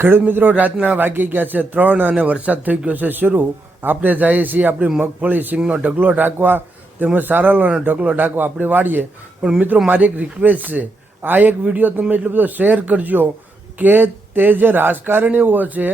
ખેડૂત મિત્રો, રાતના વાગી ગયા છે 3 અને વરસાદ થઈ ગયો છે શરૂ. આપણે જઈએ છીએ આપણી મગફળી સિંગનો ઢગલો ઢાંકવા, તેમજ સારાલોનો ઢગલો ઢાંકવા આપણે વાળીએ. પણ મિત્રો, મારી એક રિક્વેસ્ટ છે, આ એક વિડીયો તમે એટલો બધો શેર કરજો કે તે જે રાજકારણીઓ છે,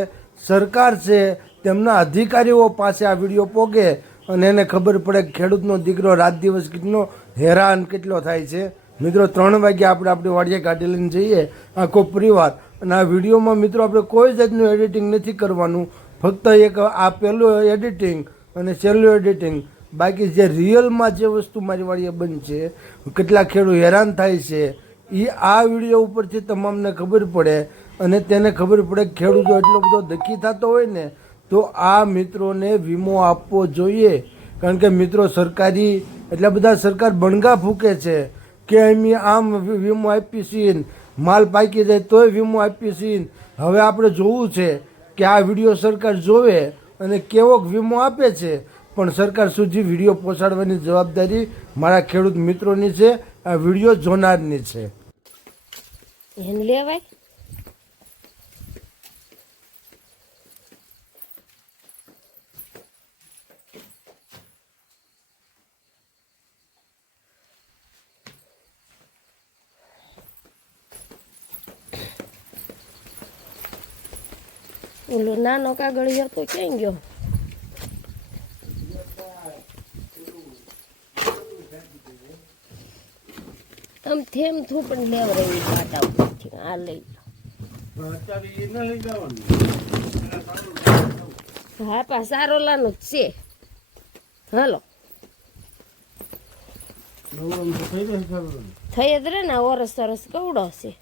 સરકાર છે, તેમના અધિકારીઓ પાસે આ વિડીયો પોગે અને એને ખબર પડે કે ખેડૂતનો દીકરો રાત દિવસ કેટલો હેરાન કેટલો થાય છે. મિત્રો, 3 વાગે આપણે આપણી વાડીએ ગાડી લઈને જઈએ આખો પરિવાર, અને આ વિડીયોમાં મિત્રો આપણે કોઈ જાતનું એડિટિંગ નથી કરવાનું. ફક્ત એક આ પહેલું એડિટિંગ અને છેલ્લું એડિટિંગ. બાકી જે રિયલમાં જે વસ્તુ મારી વાડીએ બનશે, કેટલા ખેડૂત હેરાન થાય છે, એ આ વિડીયો ઉપરથી તમામને ખબર પડે. અને તેને ખબર પડે કે ખેડૂતો એટલો બધો દખી થતો હોય ને, તો આ મિત્રોને વીમો આપવો જોઈએ. કારણ કે મિત્રો, સરકારી એટલા બધા સરકાર બણગા ફૂકે છે કે અમે આમ વીમો આપી છીએ, માલ પાકી જાય તોય વીમો આપી છીએ. હવે આપણે જોવું છે કે આ વિડીયો સરકાર જોવે અને કેવો વીમો આપે છે. પણ સરકાર સુધી વિડીયો પહોંચાડવાની જવાબદારી મારા ખેડૂત મિત્રોની છે, આ વિડીયો જોનારની છે. એને લેવાય ઓલો નાનો કાગળિયો તો ક્યાં ગયો? આમ થેમ થું પણ લેવરાવી પાટા ઉપરથી આ લઈ હા પા સારો લાનો જ છે. હાલો થઈ જ રે ને, વરસ સરસ કવડો છે.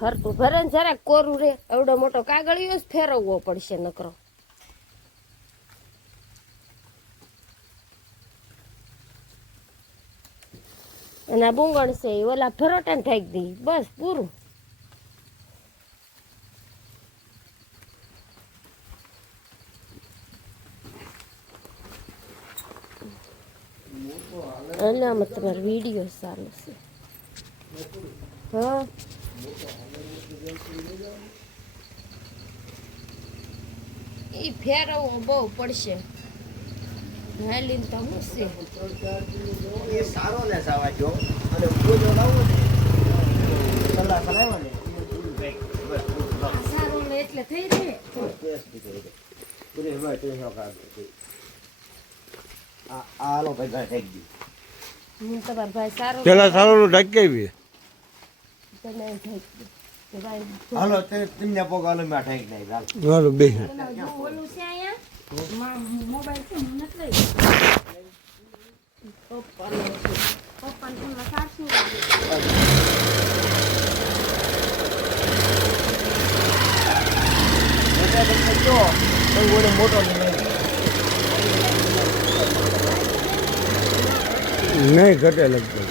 ફરતું ભરે ને જરાક કોરું રે, એવડો મોટો કાગળિયો જ ફેરવવો પડશે નકરો. અને આ બુંગણ છે એ ઓલા ભરોટાને ઠાકી દઈ, બસ પૂરું. અને આમાં તમારો વિડીયો ચાલુ છે. હા એ ફેરવવું બહુ પડશે. હાલીને તો મૂકશે એ સારો ને સાવા જો અને પૂજો લાવો ને કલાક લાવો ને સારો ને એટલે થઈ રહે. પૂરે ભાઈ તો નો કાઢો આ લો ભાઈ થઈ ગયું. હું તમારા ભાઈ સારો પેલા સારાલો ઢાંકી આવી. તમે થઈ ગયું ભાઈ. હાલો તે તમને પોગાલો મે ઠાઈ નહીં હાલ હાલો બે ઓલું છે અહીંયા મોબાઈલ છે મને લઈ પપ્પાને ફોનમાં સાચું મોટો નહીં ઘટે લગભગ.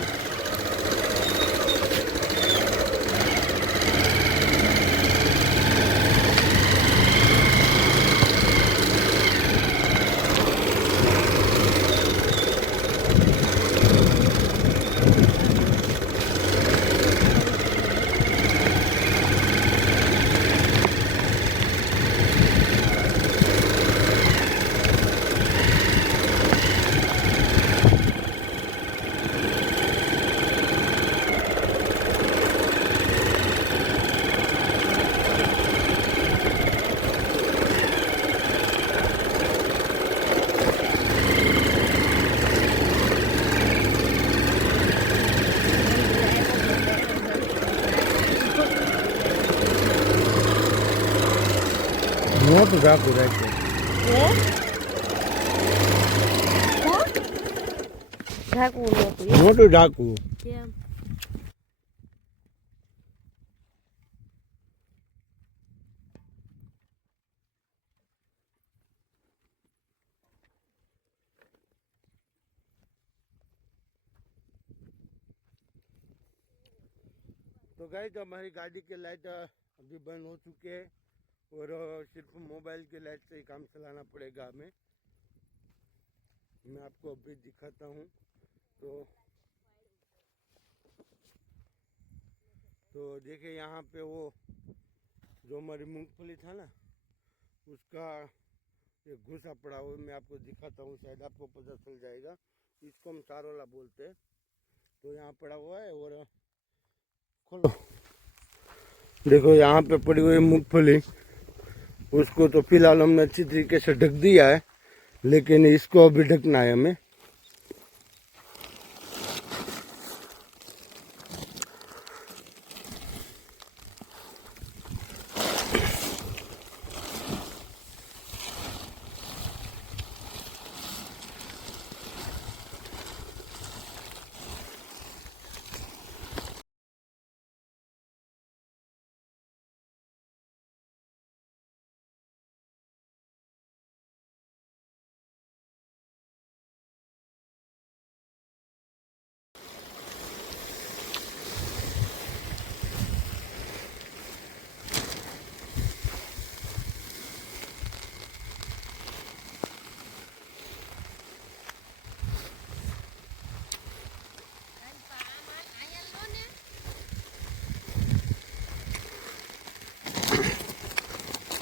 મોટું ઢાંકું રાખ્યું. ઢાંકવું નહોતું મોટું ઢાંકું. કેમ? तो गाइस, हमारी गाड़ी की लाइट अभी बंद हो चुके हैं और सिर्फ मोबाइल की लाइट से ही काम चलाना पड़ेगा हमें. मैं आपको अभी दिखाता हूँ. तो तो देखिए यहाँ पे वो जो हमारी मूंगफली था ना उसका एक घुसा पड़ा हुआ मैं आपको दिखाता हूँ, शायद आपको पता चल जाएगा। इसको हम सारोला बोलते हैं। तो यहाँ पड़ा हुआ है और खोलो, देखो यहाँ पे पड़ी हुई मूंगफली। उसको तो फिलहाल हमने अच्छी तरीके से ढक दिया है, लेकिन इसको अभी ढकना है हमें।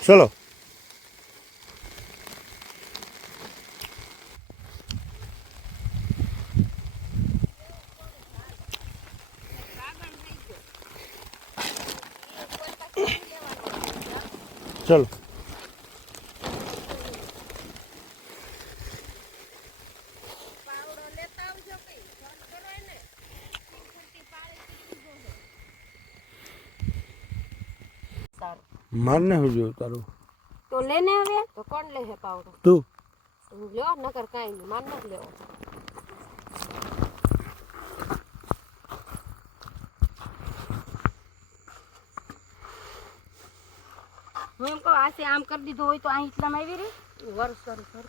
चलो चलो मारने हो जो तारो તો લેને હવે તો કોણ લે હે પાવડો तू તો હું લ્યો નકર કાંઈ નહીં માર નથી લેવો હું એમ કહું આશે આમ કરી દીધું હોય તો અહીં એટલામાં આવી રહી વર્ષ સરખું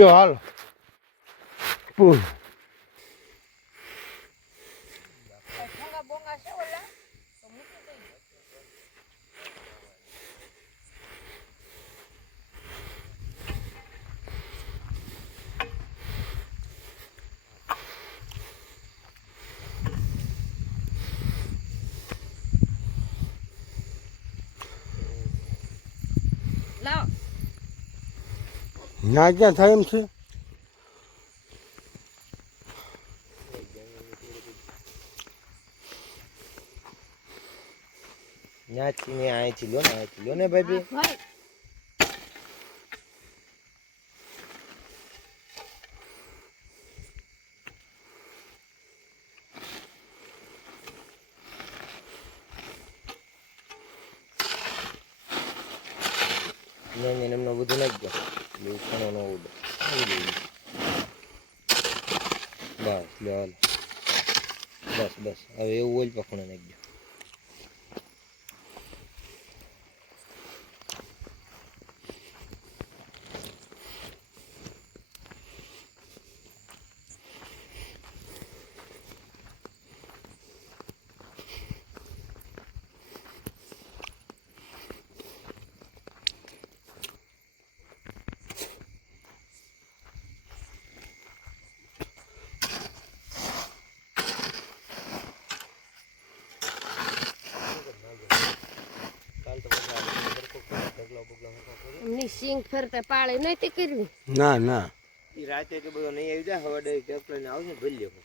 यो हाल पूर લાવ ના ક્યાં થાય એમ છે ત્યાંથી ને અહીંથી લ્યો ને ભાઈ ભાઈ એમનો બધું નાખી દો બહુ ખાણો ન ઉડે બસ લે હાલ બસ હવે એવું ઓઇલ પકડો નાખી દો એમની સિંગ ફરતા પાળે નહીં તે કર્યું ના ના રાતે કે બધો નહીં આવી જાય હવે ટેપ લઈને આવશે ભરી લેવો